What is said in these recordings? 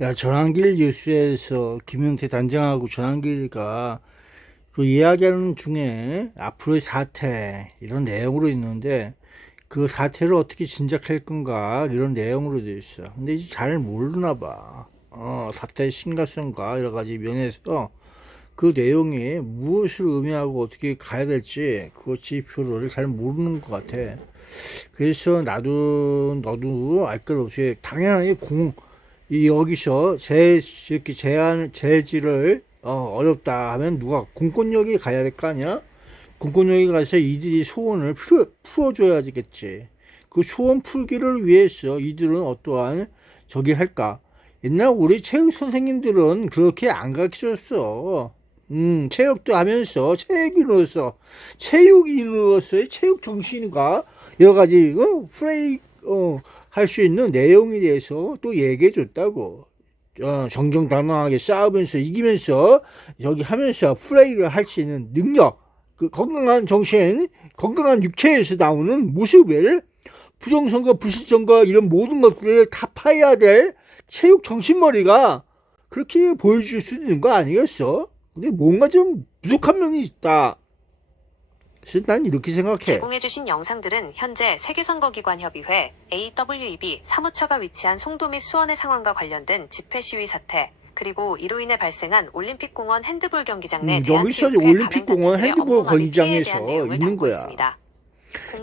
야, 전환길 뉴스에서 김용태 단장하고 전환길이가 그 이야기하는 중에 앞으로의 사태 이런 내용으로 있는데 그 사태를 어떻게 진작할 건가 이런 내용으로 되어 있어. 근데 이제 잘 모르나 봐. 사태의 심각성과 여러 가지 면에서 그 내용이 무엇을 의미하고 어떻게 가야 될지 그 지표를 잘 모르는 것 같아. 그래서 나도 너도 알 것 없이 당연히 여기서 이렇게 제지를 어렵다 하면 누가 공권력이 가야 될 거 아니야? 공권력이 가서 이들이 소원을 풀어줘야겠지. 그 소원 풀기를 위해서 이들은 어떠한 저기 할까? 옛날 우리 체육 선생님들은 그렇게 안 가르쳐줬어. 체육도 하면서 체육인으로서의 체육 정신과 여러 가지 할 수 있는 내용에 대해서 또 얘기해 줬다고. 정정당당하게 싸우면서 이기면서 여기 하면서 플레이를 할 수 있는 능력, 그 건강한 정신, 건강한 육체에서 나오는 모습을 부정선거, 불신선거 이런 모든 것들을 다 파야 될 체육 정신머리가 그렇게 보여줄 수 있는 거 아니겠어? 근데 뭔가 좀 부족한 면이 있다. 그래서 난 이렇게 생각해. 제공해주신 영상들은 현재 세계선거기관협의회 AWEB 사무처가 위치한 송도 및 수원의 상황과 관련된 집회 시위 사태, 그리고 이로 인해 발생한 올림픽공원 핸드볼 경기장 내 여기서 올림픽공원 핸드볼 경기장에서 있는 거야. 있습니다.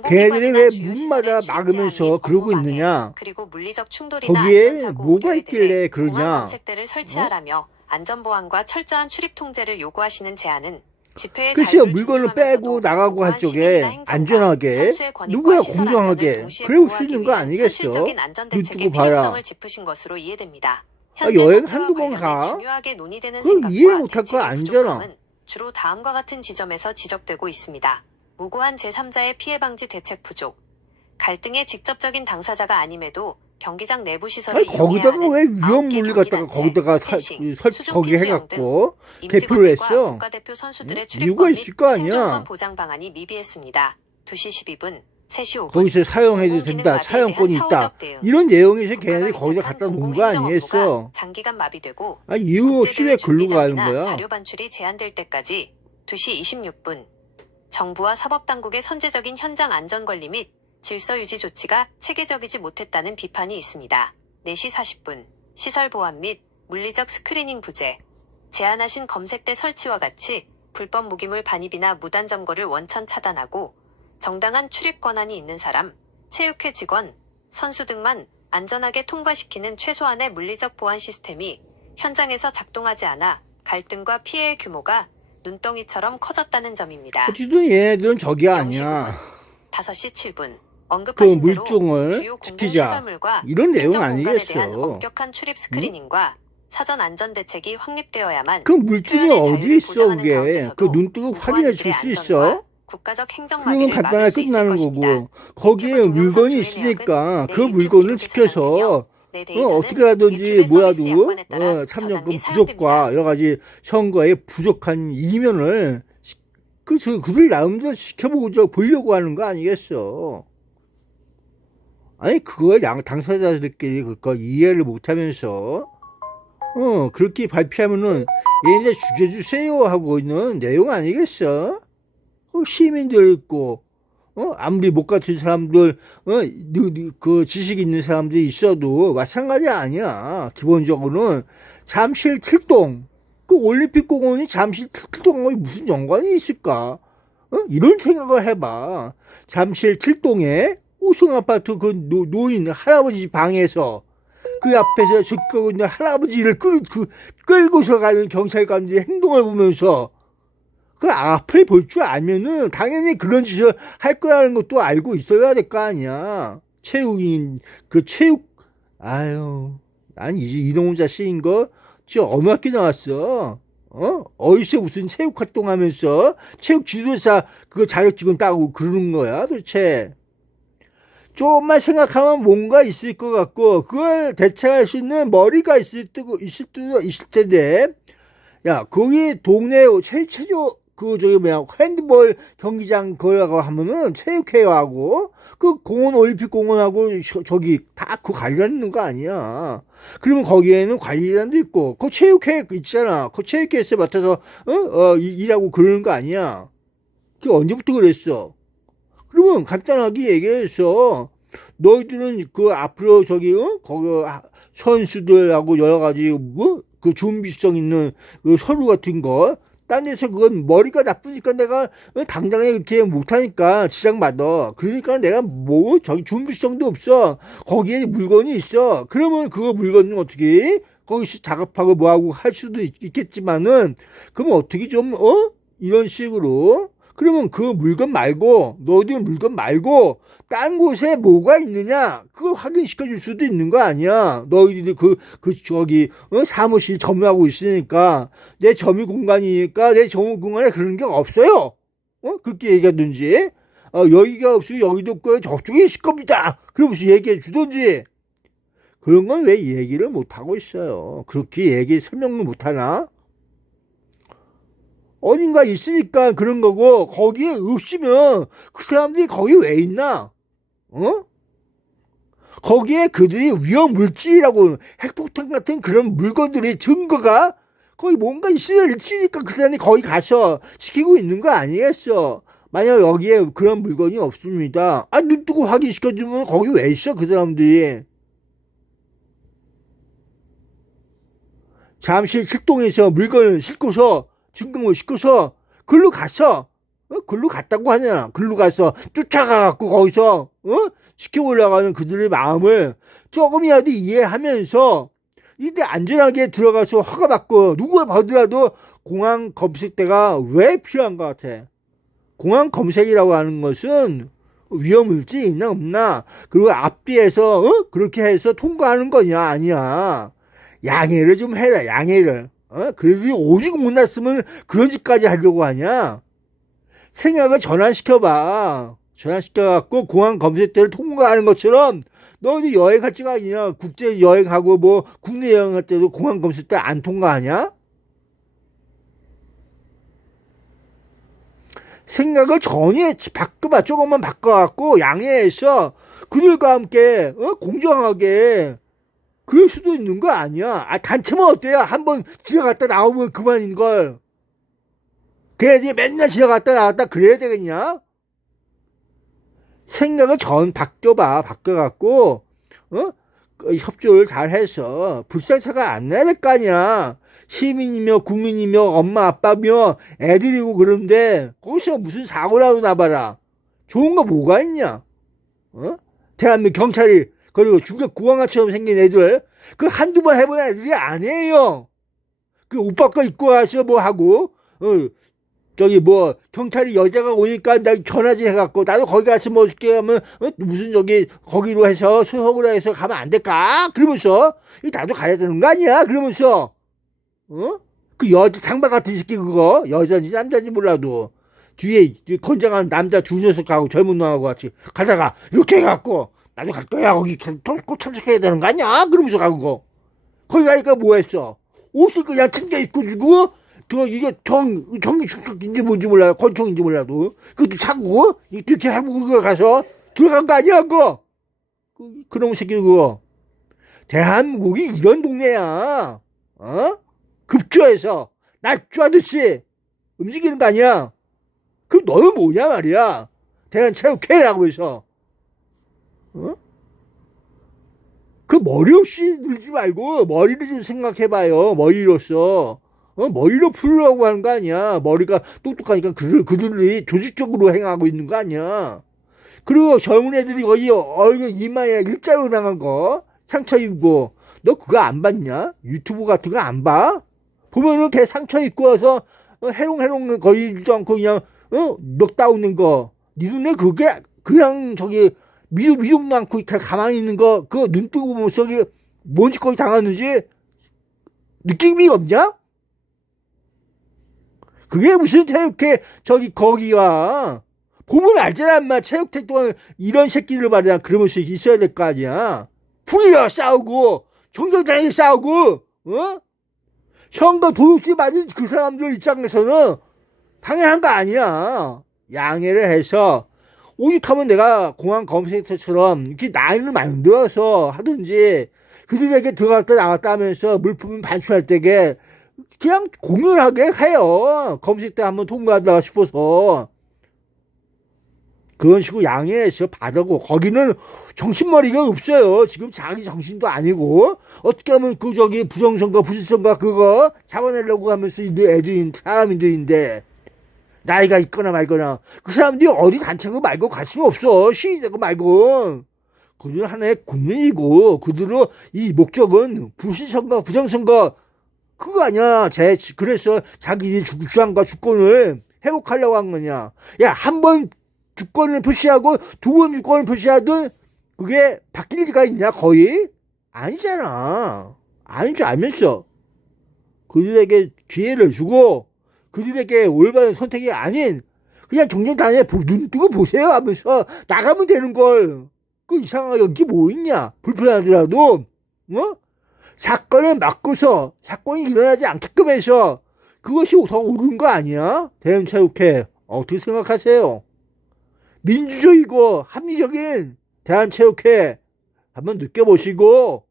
걔네들이 왜 문마다 막으면서 그러고 있느냐? 그리고 물리적 충돌이나 거기에 안전사고 뭐가 우려에 있길래 대해 그러냐? 공항 검색대를 설치하라며 안전보안과 철저한 출입 통제를 요구하시는 제안은 집회의 글쎄요, 물건을 빼고 나가고 할 적에 안전하게 누구야 공정하게 그래 볼 수 있는 거 아니겠어? 눈 뜨고 봐라. 짚으신 것으로 이해됩니다. 여행 한두 번 가? 그걸 이해 못할 거 아니잖아. 주로 다음과 같은 지점에서 지적되고 있습니다. 무고한 제3자의 피해 방지 대책 부족, 갈등의 직접적인 당사자가 아님에도 경기장 내부 시설을 거기다가 왜 위험 물리 갖다가 거기다가 거기 해갖고 개표를 했어? 국가대표 선수들의 이유가 있을 거 아니야? 생존권 보장 방안이 미비했습니다. 2시 12분, 3시 5분 거기서 사용해도 된다, 사용권이 있다 이런 내용에서 걔네들이 거기다 갖다 놓은 거 아니겠어? 장기간 마비되고 이유 없이 왜 글로 가는 거야? 자료 반출이 제한될 때까지 2시 26분 정부와 사법당국의 선제적인 현장 안전관리 및 질서 유지 조치가 체계적이지 못했다는 비판이 있습니다. 4시 40분 시설 보안 및 물리적 스크리닝 부재, 제한하신 검색대 설치와 같이 불법 무기물 반입이나 무단 점거를 원천 차단하고 정당한 출입 권한이 있는 사람, 체육회 직원, 선수 등만 안전하게 통과시키는 최소한의 물리적 보안 시스템이 현장에서 작동하지 않아 갈등과 피해의 규모가 눈덩이처럼 커졌다는 점입니다. 어쨌든 얘네들은 저기 아니야. 5시 7분 그 언급하신 대로 물종을 주요 지키자 공공시설물과 이런 내용 행정공간에 아니겠어? 대한 엄격한 출입 스크리닝과 사전 안전 대책이 확립되어야만 그 물종이 표현의 어디에 자유를 있어 보장하는 그게? 가운데서도 그 눈 뜨고 확인해 줄 수 있어? 국가적 행정 그러면 마비를 간단하게 막을 수 있을 끝나는 것입니다. 거고 거기에 유튜브 동영상 물건이 조회 있으니까 그 내역은 물건을 내일 지켜서 내 데이터는 어떻게 하든지 유튜브 서비스 뭐라도 약관에 따라 참여권 저장이 부족과 여러 가지 선거에 부족한 이면을 그들 나름대로 지켜보고 보려고 하는 거 아니겠어? 아니 그걸 당사자들끼리 그거 이해를 못하면서 그렇게 발표하면은 얘네 죽여주세요 하고 있는 내용 아니겠어? 시민들 있고 아무리 못 같은 사람들 그 지식 있는 사람들이 있어도 마찬가지 아니야. 기본적으로는 잠실 틀동 그 올림픽 공원이 잠실 틀동하고 무슨 연관이 있을까? 이런 생각을 해봐. 잠실 틀동에 우승 아파트 그 노인 할아버지 방에서 그 앞에서 죽고 있는 할아버지를 끌고서 가는 경찰관들의 행동을 보면서 그 앞을 볼 줄 알면은 당연히 그런 짓을 할 거라는 것도 알고 있어야 될 거 아니야. 아유, 난 이제 이동훈 자식인 거 진짜 어느 학교 나왔어? 어디서 무슨 체육 활동하면서 체육 지도사 그거 자격증은 따고 그러는 거야 도대체? 조금만 생각하면 뭔가 있을 것 같고 그걸 대체할 수 있는 머리가 있을 텐데 야 거기 동네 최초 핸드볼 경기장 거라고 하면은 체육회하고 올림픽 공원하고 다 그 관련 있는 거 아니야. 그러면 거기에는 관리단도 있고 그 체육회 있잖아. 그 체육회에서 맡아서 일하고 그러는 거 아니야. 그게 언제부터 그랬어? 그러면 간단하게 얘기해서 너희들은 앞으로 거기 선수들하고 여러 가지 그 준비성 있는 서류 같은 거 딴 데서 그건 머리가 나쁘니까 내가 당장에 이렇게 못하니까 지장받아. 그러니까 내가 준비성도 없어. 거기에 물건이 있어. 그러면 그 물건은 어떻게 거기서 작업하고 뭐하고 할 수도 있겠지만은 그럼 어떻게 좀 이런 식으로 그러면 그 물건 말고 너희들 물건 말고 딴 곳에 뭐가 있느냐 그걸 확인시켜 줄 수도 있는 거 아니야. 너희들이 사무실 점유하고 있으니까 내 점유 공간이니까 내 점유 공간에 그런 게 없어요. 그렇게 얘기하든지 여기가 없으면 여기도 없고 저쪽에 있을 겁니다. 그러면서 얘기해 주든지. 그런 건 왜 얘기를 못 하고 있어요? 그렇게 설명을 못 하나? 어딘가 있으니까 그런 거고 거기에 없으면 그 사람들이 거기 왜 있나? 거기에 그들이 위험 물질이라고 핵폭탄 같은 그런 물건들이 증거가 거기 뭔가 있으니까 그 사람이 거기 가서 지키고 있는 거 아니겠어? 만약 여기에 그런 물건이 없습니다. 눈 뜨고 확인시켜주면 거기 왜 있어 그 사람들이? 잠시 출동해서 물건을 싣고서 증거물 싣고서 글로 가서 글로 갔다고 하냐. 글로 가서 쫓아가갖고 거기서 지켜보려고 하는 그들의 마음을 조금이라도 이해하면서 이때 안전하게 들어가서 허가받고 누가 봐더라도 공항 검색대가 왜 필요한 것 같아? 공항 검색이라고 하는 것은 위험물질이 있나 없나 그리고 앞뒤에서 그렇게 해서 통과하는 거냐 아니야. 양해를 좀 해라. 양해를. 그래도 오직 못났으면 그런 짓까지 하려고 하냐? 생각을 전환시켜봐. 전환시켜갖고 공항 검색대를 통과하는 것처럼 너도 여행할 줄 아니냐? 국제 여행하고 국내 여행할 때도 공항 검색대 안 통과하냐? 생각을 전혀 바꿔봐. 조금만 바꿔갖고 양해해서 그들과 함께 공정하게 그럴 수도 있는 거 아니야. 단체만 어때요? 한번 지나갔다 나오면 그만인걸. 그래야지 맨날 지나갔다 나왔다 그래야 되겠냐? 생각을 바꿔봐. 바꿔갖고 협조를 잘 해서 불상사가 안 나야 될 거 아니야. 시민이며 국민이며 엄마 아빠며 애들이고 그런데 거기서 무슨 사고라도 나봐라. 좋은 거 뭐가 있냐? 대한민국 경찰이 그리고 중국 구강아처럼 생긴 애들 그 한두 번 해본 애들이 아니에요. 그 오빠 거 입고 와서 하고 경찰이 여자가 오니까 나 전화지 해갖고 나도 거기 가서 어떻게 하면 무슨 거기로 해서 수석으로 해서 가면 안 될까? 그러면서 나도 가야 되는 거 아니야? 그러면서 그 여자 장바 같은 새끼 그거 여자인지 남자인지 몰라도 뒤에 건장한 남자 두 녀석하고 젊은 놈하고 같이 가다가 이렇게 해갖고 나도 갈 거야. 거기 꼭 참석해야 되는 거 아니야? 그러면서 가고 거기 가니까 뭐 했어? 옷을 그냥 챙겨 입고 주고 이게 정기 충격인지 뭔지 몰라요. 권총인지 몰라도 그것도 차고 이렇게 하고 그거 가서 들어간 거 아니야 그거? 그놈 새끼 그거. 대한민국이 이런 동네야. 급조해서 날조하듯이 움직이는 거 아니야? 그럼 너는 뭐냐 말이야? 대한체육회라고 해서 그 머리 없이 늘지 말고 머리를 좀 생각해봐요. 머리로서 머리로 풀으려고 하는 거 아니야. 머리가 똑똑하니까 그들이 조직적으로 행하고 있는 거 아니야. 그리고 젊은 애들이 거기 얼굴 이마에 일자로 나간 거 상처 입고 너 그거 안 봤냐? 유튜브 같은 거 안 봐? 보면은 걔 상처 입고 와서 해롱해롱 거리지도 않고 그냥 넋 따오는 거. 니 눈에 그게 그냥 미동도 않고 가만히 있는 거 그거 눈 뜨고 보면 뭔 짓거리 당하는지 느낌이 없냐? 그게 무슨 체육회 거기가 보면 알잖아 인마. 체육회 동안 이런 새끼들 말이야. 그러면서 있어야 될 거 아니야. 풀이야 싸우고 정정당하게 싸우고 선거 도둑질 맞은 그 사람들 입장에서는 당연한 거 아니야. 양해를 해서 오죽하면 내가 공항 검색터처럼 이렇게 라인을 만들어서 하든지 그들에게 들어갔다 나갔다 하면서 물품을 반출할 때게 그냥 공연하게 해요. 검색대 한번 통과하다 싶어서. 그런 식으로 양해해서 받아고 거기는 정신머리가 없어요. 지금 자기 정신도 아니고 어떻게 하면 그 저기 부정선거 부실선거 그거 잡아내려고 하면서 있는 애들인 사람들인데 나이가 있거나 말거나 그 사람들이 어디 단체고 말고 관심 없어. 시위되고 말고 그들은 하나의 국민이고 그들의 이 목적은 부실선거 부정선거 그거 아니야. 그래서 자기 주장과 주권을 회복하려고 한 거냐. 야, 한 번 주권을 표시하고 두 번 주권을 표시하든 그게 바뀔 리가 있냐 거의? 아니잖아. 아닌 줄 알면서 그들에게 기회를 주고 그들에게 올바른 선택이 아닌 그냥 정쟁단에 눈 뜨고 보세요 하면서 나가면 되는 걸. 그 이상하게 이게 뭐 있냐. 불편하더라도 어? 사건을 막고서 사건이 일어나지 않게끔 해서 그것이 더 옳은 거 아니야? 대한체육회 어떻게 생각하세요? 민주적이고 합리적인 대한체육회 한번 느껴보시고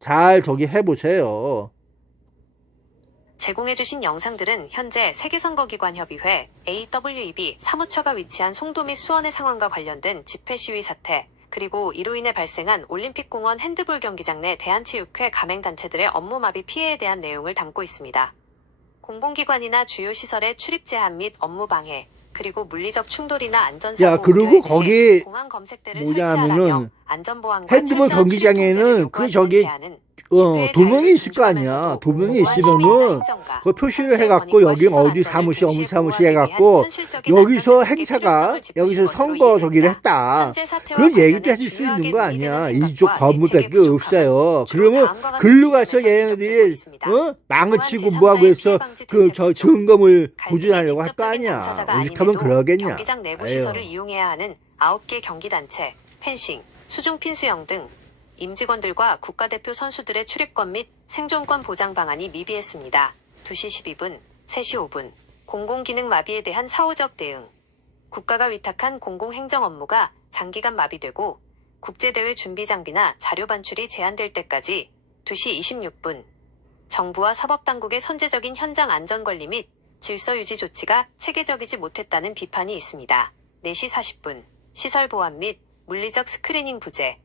잘 저기 해보세요. 제공해주신 영상들은 현재 세계선거기관협의회 AWEB 사무처가 위치한 송도 및 수원의 상황과 관련된 집회 시위 사태, 그리고 이로 인해 발생한 올림픽공원 핸드볼 경기장 내 대한체육회 가맹단체들의 업무 마비 피해에 대한 내용을 담고 있습니다. 공공기관이나 주요 시설의 출입 제한 및 업무 방해, 그리고 물리적 충돌이나 안전사고 야, 그리고 거기 공항 검색대를 뭐냐면은 설치하라며 안전보안과 핸드볼 철저한 경기장에는 그 저기 도면이 있을 거 아니야. 도면이 있으면은 그 표시를 해갖고 여기 어디 사무실 어디 사무실 해갖고 여기서 행사가 여기서 선거 저기를 했다. 그런 얘기도 해줄 수 있는 거 아니야. 이쪽 건물밖에 없어요. 그러면 글로 가서 얘네들이 망을 치고 뭐하고 해서 그 저 점검을 보존하려고 할 거 아니야. 오죽하면 그러겠냐. 경기장 내부 시설을 이용해야 하는 9개 경기단체, 펜싱, 수중핀 수영 등 임직원들과 국가대표 선수들의 출입권 및 생존권 보장 방안이 미비했습니다. 2시 12분, 3시 5분, 공공기능 마비에 대한 사후적 대응. 국가가 위탁한 공공행정 업무가 장기간 마비되고 국제대회 준비 장비나 자료 반출이 제한될 때까지 2시 26분, 정부와 사법당국의 선제적인 현장 안전관리 및 질서 유지 조치가 체계적이지 못했다는 비판이 있습니다. 4시 40분, 시설 보안 및 물리적 스크리닝 부재.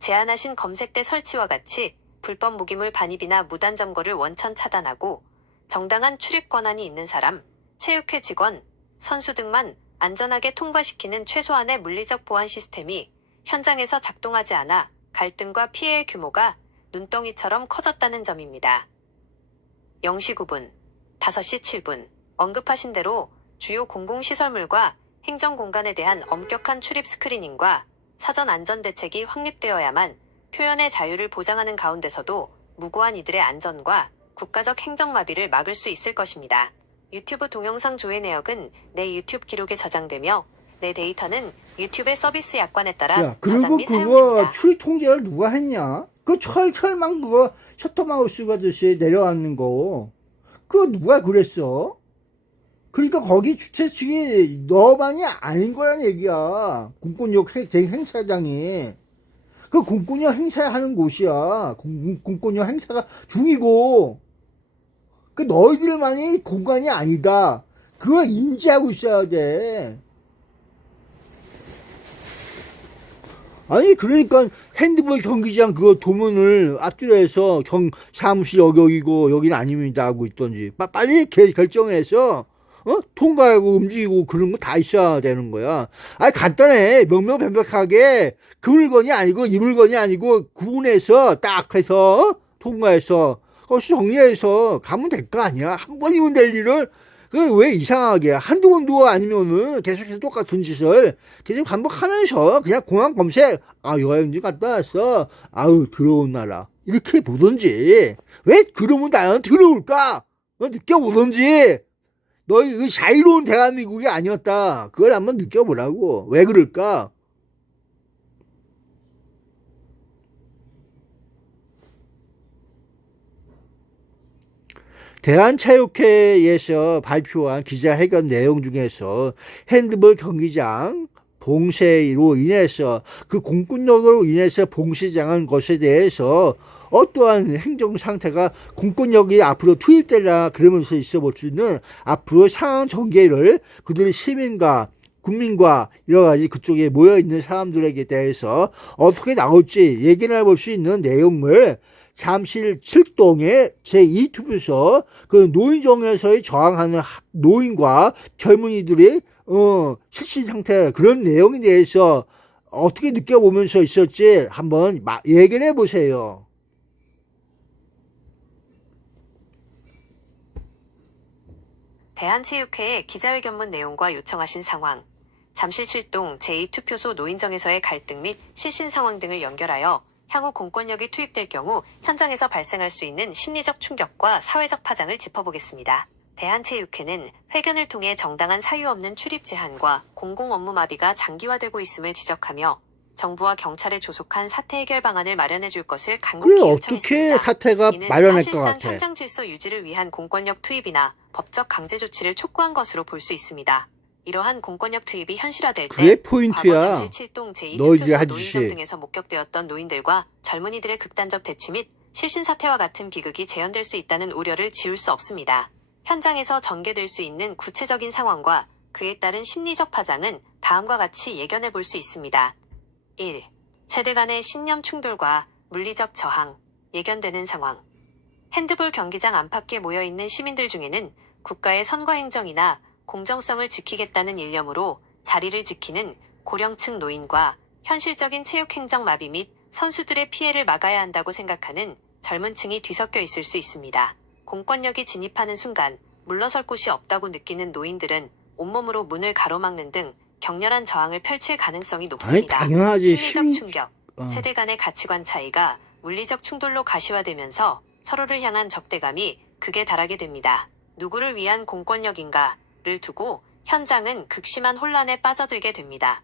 제한하신 검색대 설치와 같이 불법 무기물 반입이나 무단 점거를 원천 차단하고 정당한 출입 권한이 있는 사람, 체육회 직원, 선수 등만 안전하게 통과시키는 최소한의 물리적 보안 시스템이 현장에서 작동하지 않아 갈등과 피해의 규모가 눈덩이처럼 커졌다는 점입니다. 0시 9분, 5시 7분, 언급하신 대로 주요 공공시설물과 행정공간에 대한 엄격한 출입 스크리닝과 사전 안전대책이 확립되어야만 표현의 자유를 보장하는 가운데서도 무고한 이들의 안전과 국가적 행정마비를 막을 수 있을 것입니다. 유튜브 동영상 조회 내역은 내 유튜브 기록에 저장되며 내 데이터는 유튜브의 서비스 약관에 따라 그리고 저장 및 그거 사용됩니다. 추리 통제를 누가 했냐? 그 철만 그거 셔터마우스 가듯이 내려앉는 거 그거 누가 그랬어? 그러니까 거기 주최 측이 너만이 아닌 거란 얘기야. 공권력 행사장이. 그 공권력 행사하는 곳이야. 공권력 행사가 중이고. 그 너희들만이 공간이 아니다. 그걸 인지하고 있어야 돼. 아니 그러니까 핸드볼 경기장 그거 도면을 앞뒤로해서 사무실 여기고 여기는 아닙니다 하고 있던지 빨리 결정해서 통과하고 움직이고 그런 거 다 있어야 되는 거야. 아니 간단해. 명명백백하게 그 물건이 아니고 이 물건이 아니고 구분해서 딱 해서 통과해서 거기서 정리해서 가면 될 거 아니야. 한 번이면 될 일을 왜 이상하게 한두 번도 아니면은 계속해서 똑같은 짓을 계속 반복하면서 그냥 공항 검색 여행지 갔다 왔어. 아우 더러운 나라 이렇게 보던지 왜 그러면 나는 더러울까? 느껴보던지 너희 그 자유로운 대한민국이 아니었다. 그걸 한번 느껴보라고. 왜 그럴까? 대한체육회에서 발표한 기자회견 내용 중에서 핸드볼 경기장 봉쇄로 인해서 그 공권력으로 인해서 봉쇄당한 것에 대해서 어떠한 행정 상태가 공권력이 앞으로 투입되라 그러면서 있어 볼 수 있는 앞으로 상황 전개를 그들의 시민과 국민과 여러 가지 그쪽에 모여 있는 사람들에게 대해서 어떻게 나올지 얘기를 해볼 수 있는 내용을 잠실 7동의 제2투표소 그 노인정에서의 저항하는 노인과 젊은이들이 실신 상태 그런 내용에 대해서 어떻게 느껴보면서 있었지 한번 얘기를 해보세요. 대한체육회의 기자회견문 내용과 요청하신 상황, 잠실 7동 제2투표소 노인정에서의 갈등 및 실신 상황 등을 연결하여 향후 공권력이 투입될 경우 현장에서 발생할 수 있는 심리적 충격과 사회적 파장을 짚어보겠습니다. 대한체육회는 회견을 통해 정당한 사유 없는 출입 제한과 공공 업무 마비가 장기화되고 있음을 지적하며 정부와 경찰에 조속한 사태 해결 방안을 마련해 줄 것을 간곡히 그래 요청했습니다. 어떻게 사태가 이는 마련할 것 사실상 같아. 현장 질서 유지를 위한 공권력 투입이나 법적 강제 조치를 촉구한 것으로 볼 수 있습니다. 이러한 공권력 투입이 현실화될 때 그게 과거 포인트야. 잠실 7동 너희들이 제2투표소 하듯이. 노인정 등에서 목격되었던 노인들과 젊은이들의 극단적 대치 및 실신 사태와 같은 비극이 재현될 수 있다는 우려를 지울 수 없습니다. 현장에서 전개될 수 있는 구체적인 상황과 그에 따른 심리적 파장은 다음과 같이 예견해 볼 수 있습니다. 1. 세대 간의 신념 충돌과 물리적 저항, 예견되는 상황. 핸드볼 경기장 안팎에 모여있는 시민들 중에는 국가의 선거 행정이나 공정성을 지키겠다는 일념으로 자리를 지키는 고령층 노인과 현실적인 체육행정 마비 및 선수들의 피해를 막아야 한다고 생각하는 젊은 층이 뒤섞여 있을 수 있습니다. 공권력이 진입하는 순간 물러설 곳이 없다고 느끼는 노인들은 온몸으로 문을 가로막는 등 격렬한 저항을 펼칠 가능성이 높습니다. 아니 당연하지. 심리적 충격, 세대 간의 가치관 차이가 물리적 충돌로 가시화되면서 서로를 향한 적대감이 극에 달하게 됩니다. 누구를 위한 공권력인가를 두고 현장은 극심한 혼란에 빠져들게 됩니다.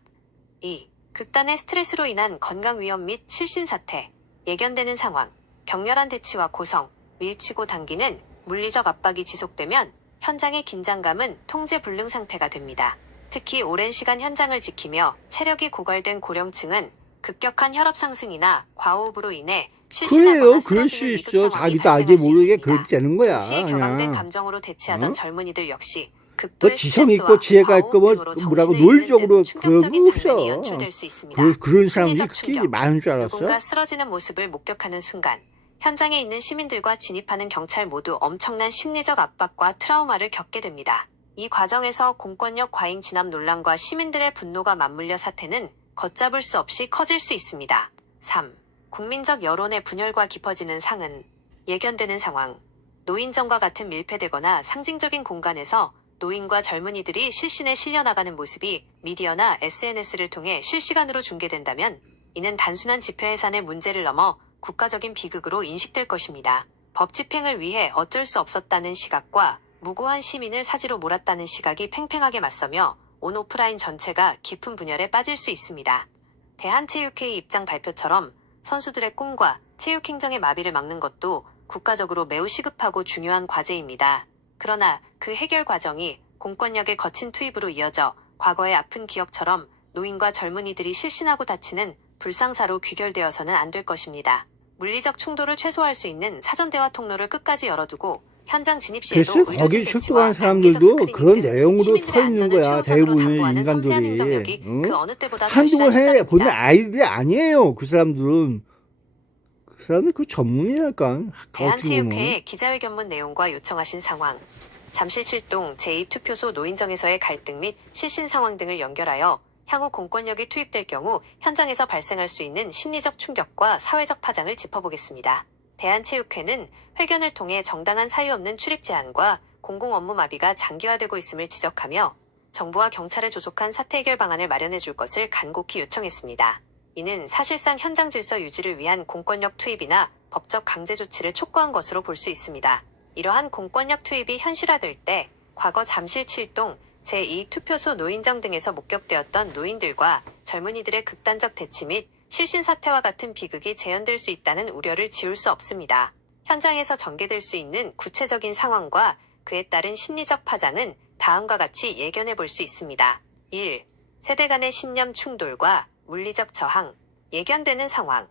2. 극단의 스트레스로 인한 건강 위험 및 실신 사태, 예견되는 상황, 격렬한 대치와 고성, 밀치고 당기는 물리적 압박이 지속되면 현장의 긴장감은 통제 불능 상태가 됩니다. 특히 오랜 시간 현장을 지키며 체력이 고갈된 고령층은 급격한 혈압 상승이나 과호흡으로 인해 그래요. 그럴 수 있어. 자기도 알게 모르게 그렇게 되는 거야. 동시에 격앙된 그냥. 감정으로 대치하던 젊은이들 역시 뭐 극도의 지성 있고 스트레스와 지혜가 있고 뭐 과호흡 등으로 뭐라고 정신을 논리적으로 잃는 등 그런 충격적인 거 장면이 없어. 연출될 수 있습니다. 그런 사람들이 심리적 그렇게 충격. 많은 줄 알았어? 누군가 쓰러지는 모습을 목격하는 순간 현장에 있는 시민들과 진입하는 경찰 모두 엄청난 심리적 압박과 트라우마를 겪게 됩니다. 이 과정에서 공권력 과잉 진압 논란과 시민들의 분노가 맞물려 사태는 걷잡을 수 없이 커질 수 있습니다. 3. 국민적 여론의 분열과 깊어지는 상흔, 예견되는 상황. 노인정과 같은 밀폐되거나 상징적인 공간에서 노인과 젊은이들이 실신에 실려나가는 모습이 미디어나 SNS를 통해 실시간으로 중계된다면 이는 단순한 집회 해산의 문제를 넘어 국가적인 비극으로 인식될 것입니다. 법 집행을 위해 어쩔 수 없었다는 시각과 무고한 시민을 사지로 몰았다는 시각이 팽팽하게 맞서며 온오프라인 전체가 깊은 분열에 빠질 수 있습니다. 대한체육회의 입장 발표처럼 선수들의 꿈과 체육행정의 마비를 막는 것도 국가적으로 매우 시급하고 중요한 과제입니다. 그러나 그 해결 과정이 공권력의 거친 투입으로 이어져 과거의 아픈 기억처럼 노인과 젊은이들이 실신하고 다치는 불상사로 귀결되어서는 안 될 것입니다. 물리적 충돌을 최소화할 수 있는 사전 대화 통로를 끝까지 열어두고 현장 진입 시에도 그래서 거기 출동한 사람들도 그런 내용으로 서 있는 거야. 대부분의 인간들이. 응? 한두 번 해 보는 아이들이 아니에요. 그 사람들은. 그 사람들 그 전문이랄까. 대한체육회의 기자회견문 내용과 요청하신 상황, 잠실 7동 제2투표소 노인정에서의 갈등 및 실신 상황 등을 연결하여 향후 공권력이 투입될 경우 현장에서 발생할 수 있는 심리적 충격과 사회적 파장을 짚어보겠습니다. 대한체육회는 회견을 통해 정당한 사유 없는 출입 제한과 공공 업무 마비가 장기화되고 있음을 지적하며 정부와 경찰에 조속한 사태 해결 방안을 마련해 줄 것을 간곡히 요청했습니다. 이는 사실상 현장 질서 유지를 위한 공권력 투입이나 법적 강제 조치를 촉구한 것으로 볼 수 있습니다. 이러한 공권력 투입이 현실화될 때 과거 잠실 7동 제2투표소 노인정 등에서 목격되었던 노인들과 젊은이들의 극단적 대치 및 실신 사태와 같은 비극이 재현될 수 있다는 우려를 지울 수 없습니다. 현장에서 전개될 수 있는 구체적인 상황과 그에 따른 심리적 파장은 다음과 같이 예견해 볼 수 있습니다. 1. 세대 간의 신념 충돌과 물리적 저항, 예견되는 상황.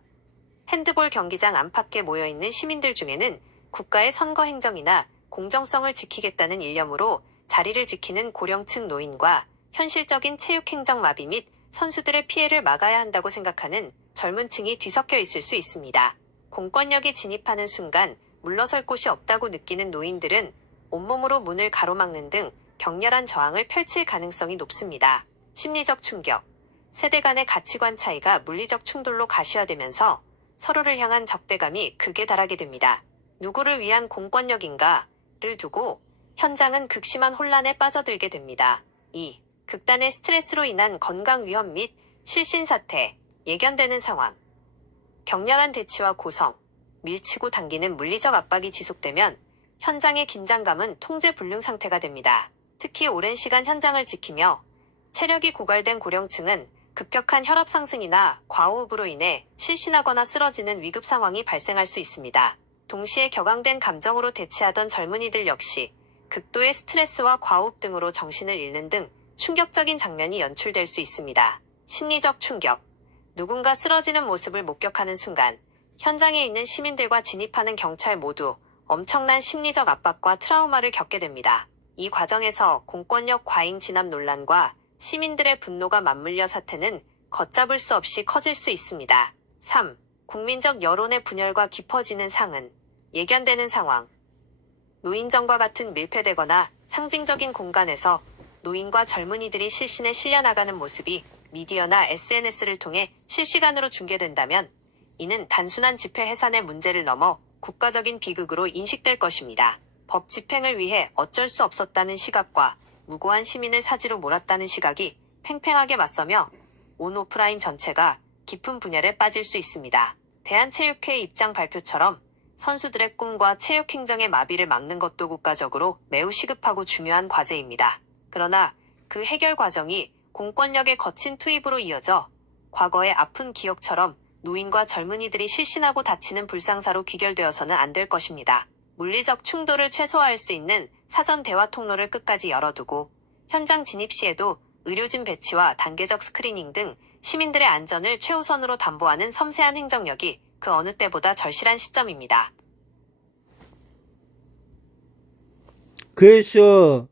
핸드볼 경기장 안팎에 모여있는 시민들 중에는 국가의 선거 행정이나 공정성을 지키겠다는 일념으로 자리를 지키는 고령층 노인과 현실적인 체육행정 마비 및 선수들의 피해를 막아야 한다고 생각하는 젊은 층이 뒤섞여 있을 수 있습니다. 공권력이 진입하는 순간 물러설 곳이 없다고 느끼는 노인들은 온몸으로 문을 가로막는 등 격렬한 저항을 펼칠 가능성이 높습니다. 심리적 충격. 세대 간의 가치관 차이가 물리적 충돌로 가시화되면서 서로를 향한 적대감이 극에 달하게 됩니다. 누구를 위한 공권력인가를 두고 현장은 극심한 혼란에 빠져들게 됩니다. 2. 극단의 스트레스로 인한 건강 위험 및 실신 사태, 예견되는 상황. 격렬한 대치와 고성, 밀치고 당기는 물리적 압박이 지속되면 현장의 긴장감은 통제 불능 상태가 됩니다. 특히 오랜 시간 현장을 지키며 체력이 고갈된 고령층은 급격한 혈압 상승이나 과호흡으로 인해 실신하거나 쓰러지는 위급 상황이 발생할 수 있습니다. 동시에 격앙된 감정으로 대치하던 젊은이들 역시 극도의 스트레스와 과호흡 등으로 정신을 잃는 등 충격적인 장면이 연출될 수 있습니다. 심리적 충격. 누군가 쓰러지는 모습을 목격하는 순간 현장에 있는 시민들과 진입하는 경찰 모두 엄청난 심리적 압박과 트라우마를 겪게 됩니다. 이 과정에서 공권력 과잉 진압 논란과 시민들의 분노가 맞물려 사태는 걷잡을 수 없이 커질 수 있습니다. 3. 국민적 여론의 분열과 깊어지는 상흔, 예견되는 상황. 노인정과 같은 밀폐되거나 상징적인 공간에서 노인과 젊은이들이 실신에 실려나가는 모습이 미디어나 SNS를 통해 실시간으로 중계된다면 이는 단순한 집회 해산의 문제를 넘어 국가적인 비극으로 인식될 것입니다. 법 집행을 위해 어쩔 수 없었다는 시각과 무고한 시민을 사지로 몰았다는 시각이 팽팽하게 맞서며 온 오프라인 전체가 깊은 분열에 빠질 수 있습니다. 대한체육회 입장 발표처럼 선수들의 꿈과 체육행정의 마비를 막는 것도 국가적으로 매우 시급하고 중요한 과제입니다. 그러나 그 해결 과정이 공권력의 거친 투입으로 이어져 과거의 아픈 기억처럼 노인과 젊은이들이 실신하고 다치는 불상사로 귀결되어서는 안 될 것입니다. 물리적 충돌을 최소화할 수 있는 사전 대화 통로를 끝까지 열어두고 현장 진입 시에도 의료진 배치와 단계적 스크리닝 등 시민들의 안전을 최우선으로 담보하는 섬세한 행정력이 그 어느 때보다 절실한 시점입니다. 그래서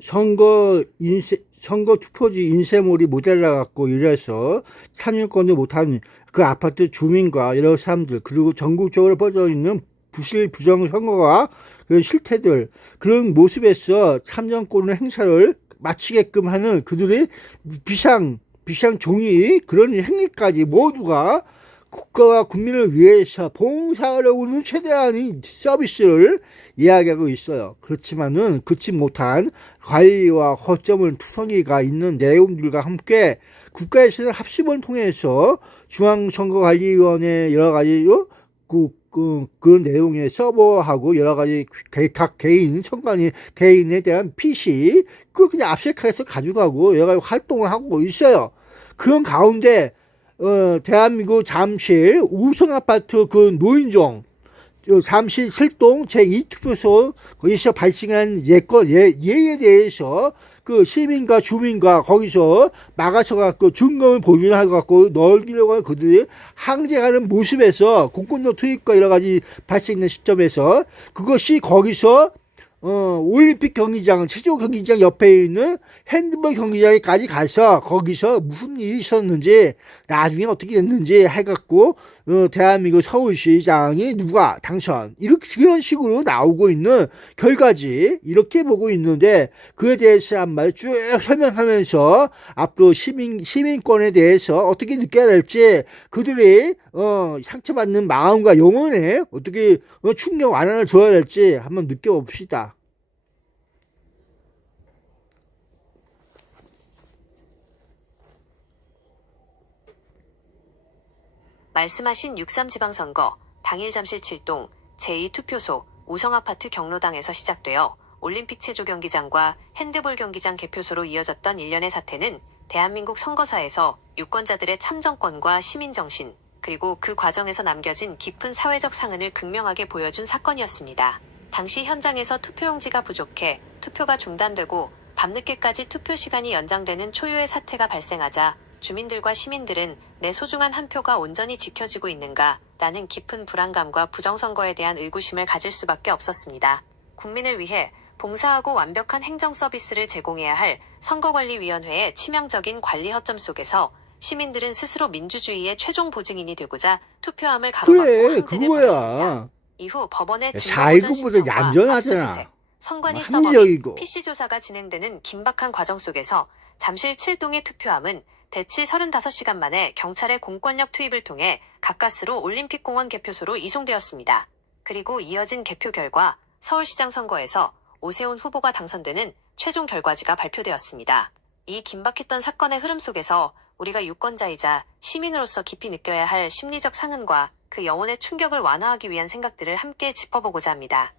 선거 투표지 인쇄물이 모자라 갖고 이래서 참여권도 못하는 그 아파트 주민과 여러 사람들, 그리고 전국적으로 퍼져 있는 부정 선거가 그 실태들, 그런 모습에서 참정권의 행사를 마치게끔 하는 그들의 비상 종이, 그런 행위까지 모두가 국가와 국민을 위해서 봉사하려고는 최대한의 서비스를 이야기하고 있어요. 그렇지만은 그치 못한 관리와 허점을 투성이가 있는 내용들과 함께 국가에서는 합심을 통해서 중앙선거관리위원회 여러 가지 그 내용의 서버하고 여러 가지 각 개인 선관위 개인에 대한 PC 그걸 그냥 압색해서 가져가고 여러 가지 활동을 하고 있어요. 그런 가운데 대한민국 잠실 우성아파트 그 노인정 잠실 7동 제2투표소 거기서 발생한 예에 대해서 그 시민과 주민과 거기서 막아서 갖고 증거를 보존해 갖고 넓히려고 하는 그들이 항쟁하는 모습에서 공권력 투입과 여러 가지 발생된 시점에서 그것이 거기서 올림픽 경기장, 체조 경기장 옆에 있는 핸드볼 경기장에까지 가서 거기서 무슨 일이 있었는지 나중에 어떻게 됐는지 해갖고 대한민국 서울시장이 누가 당선 이런 식으로 나오고 있는 결과지 이렇게 보고 있는데 그에 대해서 한 말 쭉 설명하면서 앞으로 시민권에 대해서 어떻게 느껴야 될지 그들이 상처받는 마음과 영혼에 어떻게 충격 완화를 줘야 될지 한번 느껴봅시다. 말씀하신 6.3 지방선거 당일 잠실 7동 제2투표소 우성아파트 경로당에서 시작되어 올림픽 체조 경기장과 핸드볼 경기장 개표소로 이어졌던 일련의 사태는 대한민국 선거사에서 유권자들의 참정권과 시민정신, 그리고 그 과정에서 남겨진 깊은 사회적 상흔을 극명하게 보여준 사건이었습니다. 당시 현장에서 투표용지가 부족해 투표가 중단되고 밤늦게까지 투표 시간이 연장되는 초유의 사태가 발생하자 주민들과 시민들은 내 소중한 한 표가 온전히 지켜지고 있는가 라는 깊은 불안감과 부정선거에 대한 의구심을 가질 수밖에 없었습니다. 국민을 위해 봉사하고 완벽한 행정 서비스를 제공해야 할 선거관리위원회의 치명적인 관리 허점 속에서 시민들은 스스로 민주주의의 최종 보증인이 되고자 투표함을 가로막고 그래, 항쟁을 벌였습니다. 그거야. 이후 법원의 4.19보다 증거보전 얌전하잖아. 신청과 선관위 서버 및 합리적이고. PC조사가 진행되는 긴박한 과정 속에서 잠실 7동의 투표함은 대치 35시간 만에 경찰의 공권력 투입을 통해 가까스로 올림픽공원 개표소로 이송되었습니다. 그리고 이어진 개표 결과 서울시장 선거에서 오세훈 후보가 당선되는 최종 결과지가 발표되었습니다. 이 긴박했던 사건의 흐름 속에서 우리가 유권자이자 시민으로서 깊이 느껴야 할 심리적 상흔과 그 영혼의 충격을 완화하기 위한 생각들을 함께 짚어보고자 합니다.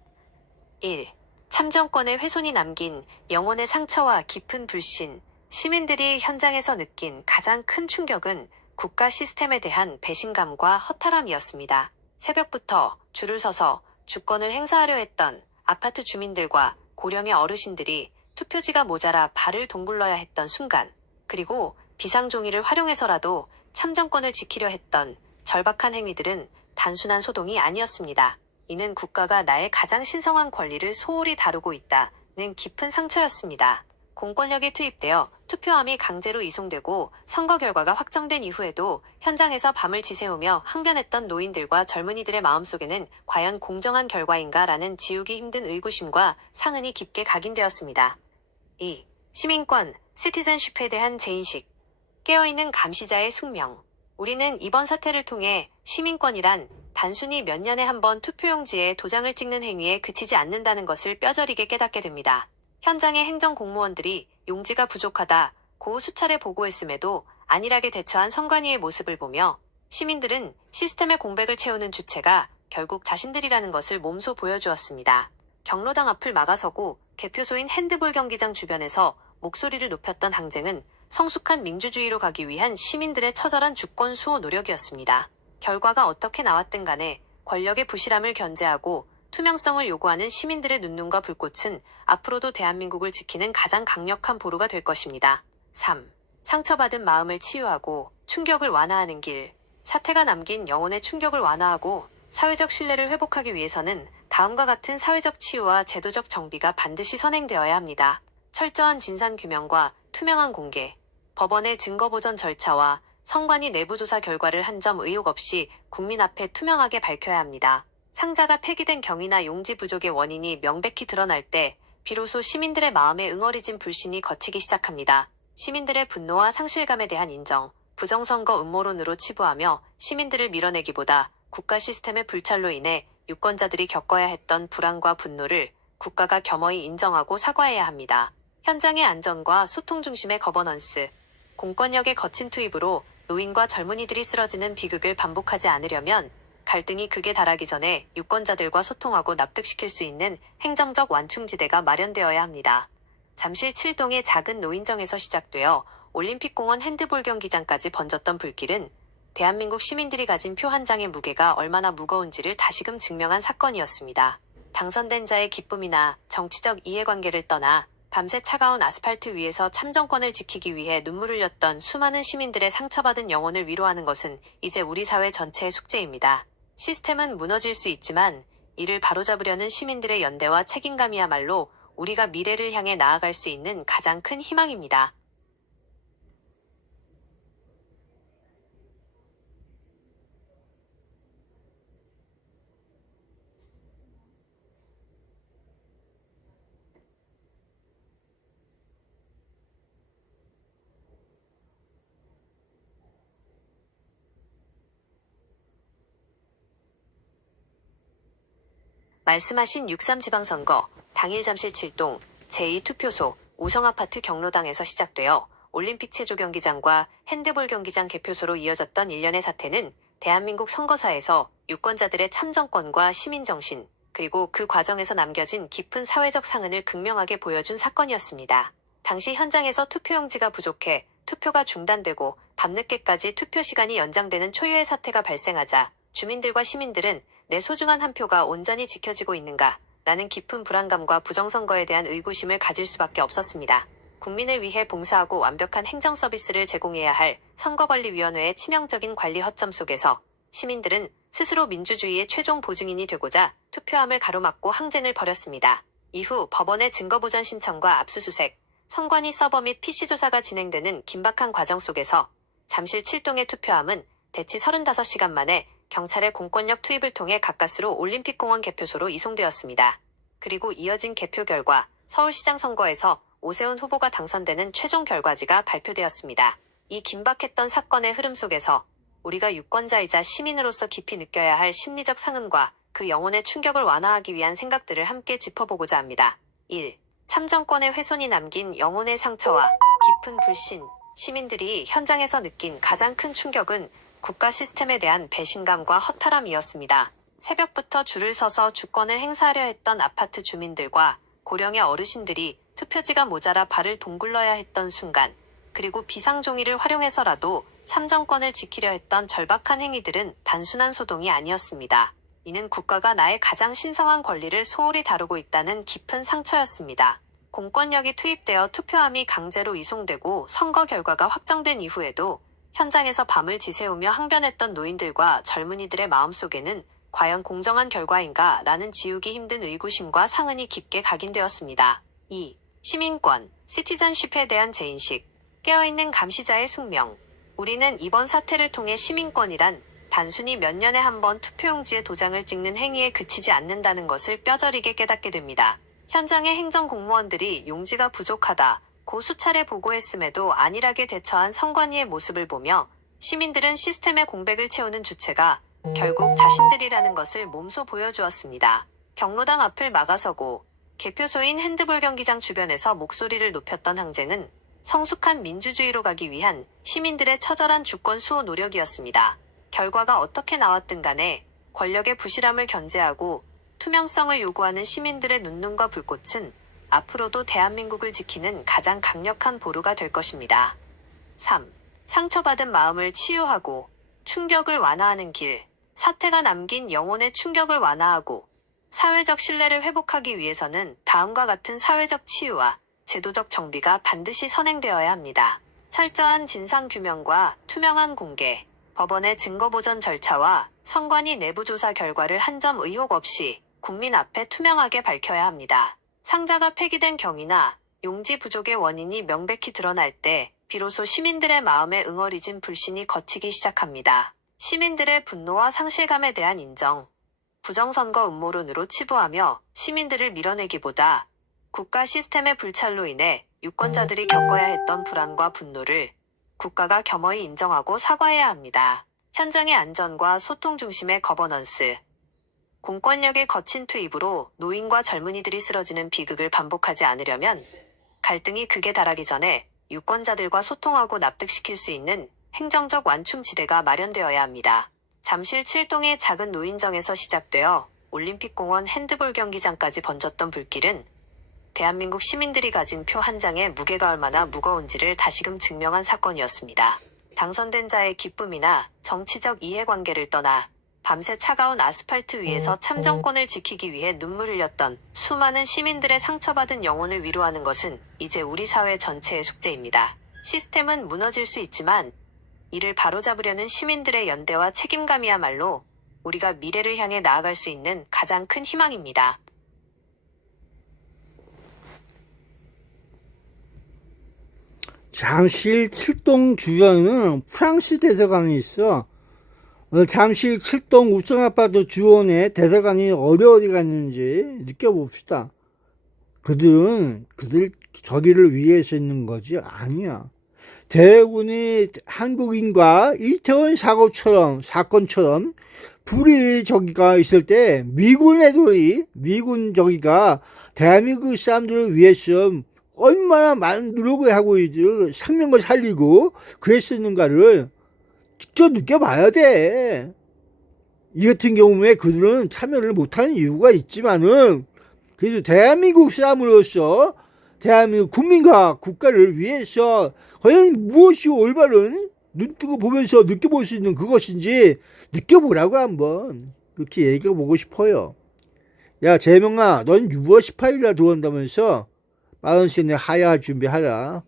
1. 참정권의 훼손이 남긴 영혼의 상처와 깊은 불신. 시민들이 현장에서 느낀 가장 큰 충격은 국가 시스템에 대한 배신감과 허탈함이었습니다. 새벽부터 줄을 서서 주권을 행사하려 했던 아파트 주민들과 고령의 어르신들이 투표지가 모자라 발을 동굴러야 했던 순간, 그리고 비상종이를 활용해서라도 참정권을 지키려 했던 절박한 행위들은 단순한 소동이 아니었습니다. 이는 국가가 나의 가장 신성한 권리를 소홀히 다루고 있다는 깊은 상처였습니다. 공권력이 투입되어 투표함이 강제로 이송되고 선거 결과가 확정된 이후에도 현장에서 밤을 지새우며 항변했던 노인들과 젊은이들의 마음속에는 과연 공정한 결과인가라는 지우기 힘든 의구심과 상흔이 깊게 각인되었습니다. 2. 시민권, 시티즌십에 대한 재인식. 깨어있는 감시자의 숙명. 우리는 이번 사태를 통해 시민권이란 단순히 몇 년에 한 번 투표용지에 도장을 찍는 행위에 그치지 않는다는 것을 뼈저리게 깨닫게 됩니다. 현장의 행정공무원들이 용지가 부족하다고 수차례 보고했음에도 안일하게 대처한 선관위의 모습을 보며 시민들은 시스템의 공백을 채우는 주체가 결국 자신들이라는 것을 몸소 보여주었습니다. 경로당 앞을 막아서고 개표소인 핸드볼 경기장 주변에서 목소리를 높였던 항쟁은 성숙한 민주주의로 가기 위한 시민들의 처절한 주권 수호 노력이었습니다. 결과가 어떻게 나왔든 간에 권력의 부실함을 견제하고 투명성을 요구하는 시민들의 눈눈과 불꽃은 앞으로도 대한민국을 지키는 가장 강력한 보루가 될 것입니다. 3. 상처받은 마음을 치유하고 충격을 완화하는 길. 사태가 남긴 영혼의 충격을 완화하고 사회적 신뢰를 회복하기 위해서는 다음과 같은 사회적 치유와 제도적 정비가 반드시 선행되어야 합니다. 철저한 진상규명과 투명한 공개. 법원의 증거보전 절차와 선관위 내부조사 결과를 한 점 의혹 없이 국민 앞에 투명하게 밝혀야 합니다. 상자가 폐기된 경위나 용지 부족의 원인이 명백히 드러날 때 비로소 시민들의 마음에 응어리진 불신이 걷히기 시작합니다. 시민들의 분노와 상실감에 대한 인정, 부정선거 음모론으로 치부하며 시민들을 밀어내기보다 국가 시스템의 불찰로 인해 유권자들이 겪어야 했던 불안과 분노를 국가가 겸허히 인정하고 사과해야 합니다. 현장의 안전과 소통 중심의 거버넌스. 공권력의 거친 투입으로 노인과 젊은이들이 쓰러지는 비극을 반복하지 않으려면 갈등이 극에 달하기 전에 유권자들과 소통하고 납득시킬 수 있는 행정적 완충지대가 마련되어야 합니다. 잠실 7동의 작은 노인정에서 시작되어 올림픽공원 핸드볼 경기장까지 번졌던 불길은 대한민국 시민들이 가진 표 한 장의 무게가 얼마나 무거운지를 다시금 증명한 사건이었습니다. 당선된 자의 기쁨이나 정치적 이해관계를 떠나 밤새 차가운 아스팔트 위에서 참정권을 지키기 위해 눈물을 흘렸던 수많은 시민들의 상처받은 영혼을 위로하는 것은 이제 우리 사회 전체의 숙제입니다. 시스템은 무너질 수 있지만 이를 바로잡으려는 시민들의 연대와 책임감이야말로 우리가 미래를 향해 나아갈 수 있는 가장 큰 희망입니다. 말씀하신 6.3 지방선거 당일 잠실 7동 제2투표소 우성아파트 경로당에서 시작되어 올림픽 체조경기장과 핸드볼 경기장 개표소로 이어졌던 일련의 사태는 대한민국 선거사에서 유권자들의 참정권과 시민정신, 그리고 그 과정에서 남겨진 깊은 사회적 상흔을 극명하게 보여준 사건이었습니다. 당시 현장에서 투표용지가 부족해 투표가 중단되고 밤늦게까지 투표 시간이 연장되는 초유의 사태가 발생하자 주민들과 시민들은 내 소중한 한 표가 온전히 지켜지고 있는가? 라는 깊은 불안감과 부정선거에 대한 의구심을 가질 수밖에 없었습니다. 국민을 위해 봉사하고 완벽한 행정 서비스를 제공해야 할 선거관리위원회의 치명적인 관리 허점 속에서 시민들은 스스로 민주주의의 최종 보증인이 되고자 투표함을 가로막고 항쟁을 벌였습니다. 이후 법원의 증거보전 신청과 압수수색, 선관위 서버 및 PC조사가 진행되는 긴박한 과정 속에서 잠실 7동의 투표함은 대치 35시간 만에 경찰의 공권력 투입을 통해 가까스로 올림픽공원 개표소로 이송되었습니다. 그리고 이어진 개표 결과 서울시장 선거에서 오세훈 후보가 당선되는 최종 결과지가 발표되었습니다. 이 긴박했던 사건의 흐름 속에서 우리가 유권자이자 시민으로서 깊이 느껴야 할 심리적 상흔과 그 영혼의 충격을 완화하기 위한 생각들을 함께 짚어보고자 합니다. 1. 참정권의 훼손이 남긴 영혼의 상처와 깊은 불신. 시민들이 현장에서 느낀 가장 큰 충격은 국가 시스템에 대한 배신감과 허탈함이었습니다. 새벽부터 줄을 서서 주권을 행사하려 했던 아파트 주민들과 고령의 어르신들이 투표지가 모자라 발을 동굴러야 했던 순간, 그리고 비상종이를 활용해서라도 참정권을 지키려 했던 절박한 행위들은 단순한 소동이 아니었습니다. 이는 국가가 나의 가장 신성한 권리를 소홀히 다루고 있다는 깊은 상처였습니다. 공권력이 투입되어 투표함이 강제로 이송되고 선거 결과가 확정된 이후에도 현장에서 밤을 지새우며 항변했던 노인들과 젊은이들의 마음속에는 과연 공정한 결과인가 라는 지우기 힘든 의구심과 상흔이 깊게 각인되었습니다. 2. 시민권, 시티즌십에 대한 재인식, 깨어있는 감시자의 숙명. 우리는 이번 사태를 통해 시민권이란 단순히 몇 년에 한 번 투표용지에 도장을 찍는 행위에 그치지 않는다는 것을 뼈저리게 깨닫게 됩니다. 현장의 행정공무원들이 용지가 부족하다고 수차례 보고했음에도 안일하게 대처한 선관위의 모습을 보며 시민들은 시스템의 공백을 채우는 주체가 결국 자신들이라는 것을 몸소 보여주었습니다. 경로당 앞을 막아서고 개표소인 핸드볼 경기장 주변에서 목소리를 높였던 항쟁은 성숙한 민주주의로 가기 위한 시민들의 처절한 주권 수호 노력이었습니다. 결과가 어떻게 나왔든 간에 권력의 부실함을 견제하고 투명성을 요구하는 시민들의 눈눈과 불꽃은 앞으로도 대한민국을 지키는 가장 강력한 보루가 될 것입니다. 3. 상처받은 마음을 치유하고 충격을 완화하는 길. 사태가 남긴 영혼의 충격을 완화하고 사회적 신뢰를 회복하기 위해서는 다음과 같은 사회적 치유와 제도적 정비가 반드시 선행되어야 합니다. 철저한 진상규명과 투명한 공개, 법원의 증거보전 절차와 선관위 내부조사 결과를 한 점 의혹 없이 국민 앞에 투명하게 밝혀야 합니다. 상자가 폐기된 경위나 용지 부족의 원인이 명백히 드러날 때 비로소 시민들의 마음에 응어리진 불신이 걷히기 시작합니다. 시민들의 분노와 상실감에 대한 인정, 부정선거 음모론으로 치부하며 시민들을 밀어내기보다 국가 시스템의 불찰로 인해 유권자들이 겪어야 했던 불안과 분노를 국가가 겸허히 인정하고 사과해야 합니다. 현장의 안전과 소통 중심의 거버넌스. 공권력의 거친 투입으로 노인과 젊은이들이 쓰러지는 비극을 반복하지 않으려면 갈등이 극에 달하기 전에 유권자들과 소통하고 납득시킬 수 있는 행정적 완충지대가 마련되어야 합니다. 잠실 7동의 작은 노인정에서 시작되어 올림픽공원 핸드볼 경기장까지 번졌던 불길은 대한민국 시민들이 가진 표 한 장의 무게가 얼마나 무거운지를 다시금 증명한 사건이었습니다. 당선된 자의 기쁨이나 정치적 이해관계를 떠나 밤새 차가운 아스팔트 위에서 참정권을 지키기 위해 눈물 흘렸던 수많은 시민들의 상처받은 영혼을 위로하는 것은 이제 우리 사회 전체의 숙제입니다. 시스템은 무너질 수 있지만 이를 바로잡으려는 시민들의 연대와 책임감이야말로 우리가 미래를 향해 나아갈 수 있는 가장 큰 희망입니다. 잠실 7동 주변에는 프랑스 대사관이 있어. 잠실 7동 우성아파트 주원에 대사관이 어디 갔는지 느껴봅시다. 그들 저기를 위해서 있는 거지 아니야. 대부분이 한국인과 이태원 사건처럼 불이 저기가 있을 때 미군 저기가 대한민국 사람들을 위해서 얼마나 많은 노력을 하고 이제 생명을 살리고 그랬었는가를 직접 느껴봐야 돼. 이 같은 경우에 그들은 참여를 못하는 이유가 있지만은 그래도 대한민국 사람으로서 대한민국 국민과 국가를 위해서 과연 무엇이 올바른 눈 뜨고 보면서 느껴볼 수 있는 그것인지 느껴보라고 한번 그렇게 얘기해 보고 싶어요. 야, 재명아, 넌 6월 18일날 들어온다면서 빠른 시간에 하야할 준비하라.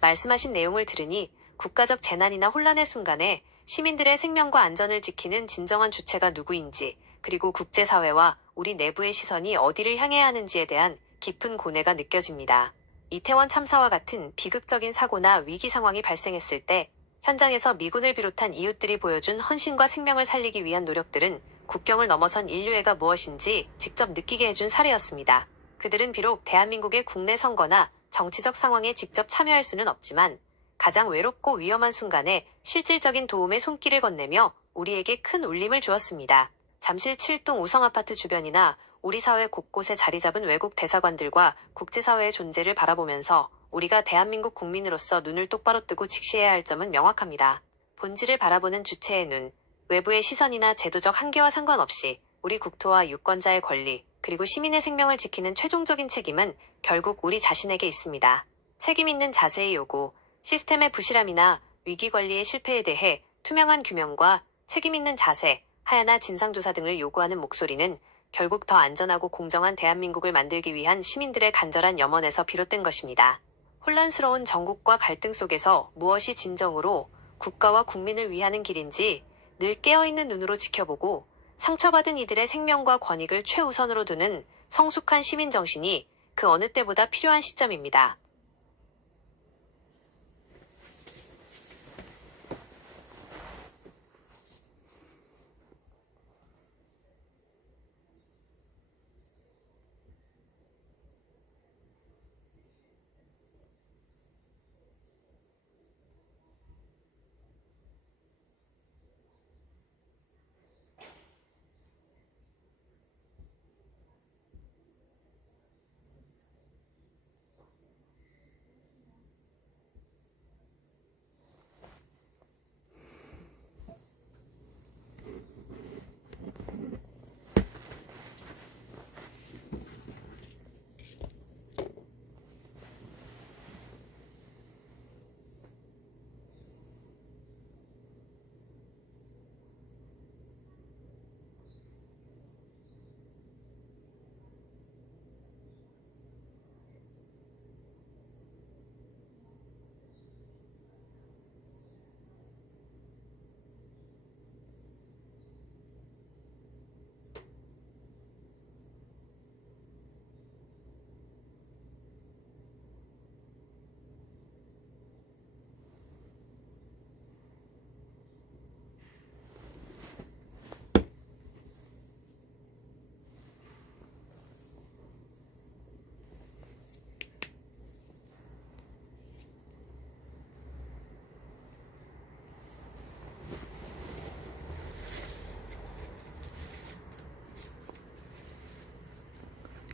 말씀하신 내용을 들으니 국가적 재난이나 혼란의 순간에 시민들의 생명과 안전을 지키는 진정한 주체가 누구인지, 그리고 국제사회와 우리 내부의 시선이 어디를 향해야 하는지에 대한 깊은 고뇌가 느껴집니다. 이태원 참사와 같은 비극적인 사고나 위기 상황이 발생했을 때 현장에서 미군을 비롯한 이웃들이 보여준 헌신과 생명을 살리기 위한 노력들은 국경을 넘어선 인류애가 무엇인지 직접 느끼게 해준 사례였습니다. 그들은 비록 대한민국의 국내 선거나 정치적 상황에 직접 참여할 수는 없지만 가장 외롭고 위험한 순간에 실질적인 도움의 손길을 건네며 우리에게 큰 울림을 주었습니다. 잠실 7동 우성아파트 주변이나 우리 사회 곳곳에 자리 잡은 외국 대사관들과 국제사회의 존재를 바라보면서 우리가 대한민국 국민으로서 눈을 똑바로 뜨고 직시해야 할 점은 명확합니다. 본질을 바라보는 주체의 눈, 외부의 시선이나 제도적 한계와 상관없이 우리 국토와 유권자의 권리, 그리고 시민의 생명을 지키는 최종적인 책임은 결국 우리 자신에게 있습니다. 책임 있는 자세의 요구, 시스템의 부실함이나 위기 관리의 실패에 대해 투명한 규명과 책임 있는 자세, 하야나 진상조사 등을 요구하는 목소리는 결국 더 안전하고 공정한 대한민국을 만들기 위한 시민들의 간절한 염원에서 비롯된 것입니다. 혼란스러운 정국과 갈등 속에서 무엇이 진정으로 국가와 국민을 위하는 길인지 늘 깨어있는 눈으로 지켜보고 상처받은 이들의 생명과 권익을 최우선으로 두는 성숙한 시민정신이 그 어느 때보다 필요한 시점입니다.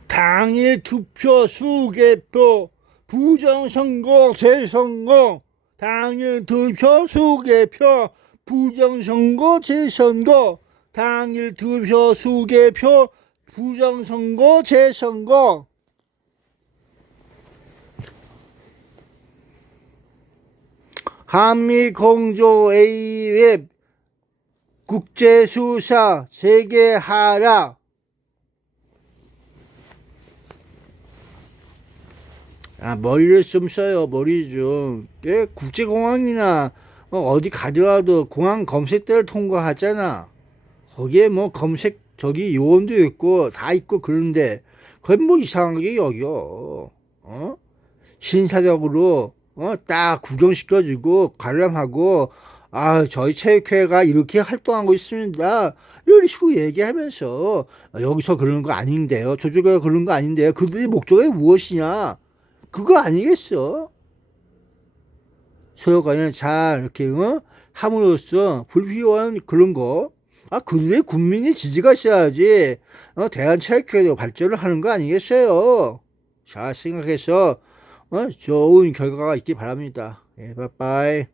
당일 투표 수개표 부정선거 재선거 당일 투표 수개표 부정선거 재선거 당일 투표 수개표 부정선거 재선거 한미공조 A웹 국제수사 재개하라. 머리를 좀 써요. 머리 좀. 예, 국제공항이나 어디 가더라도 공항 검색대를 통과하잖아. 거기에 뭐 검색 저기 요원도 있고 다 있고 그런데 그건 뭐 이상하게 여겨. 신사적으로 딱 구경시켜주고 관람하고 저희 체육회가 이렇게 활동하고 있습니다. 이런 식으로 얘기하면서 여기서 그러는 거 아닌데요. 저쪽에 그러는 거 아닌데요. 그들의 목적이 무엇이냐? 그거 아니겠어? 서로 간에 잘 이렇게 함으로써 불필요한 그런 거. 그들의 국민의 지지가 있어야지 대한체육회도 발전을 하는 거 아니겠어요? 잘 생각해서 좋은 결과가 있기 바랍니다. 예, 빠이빠이.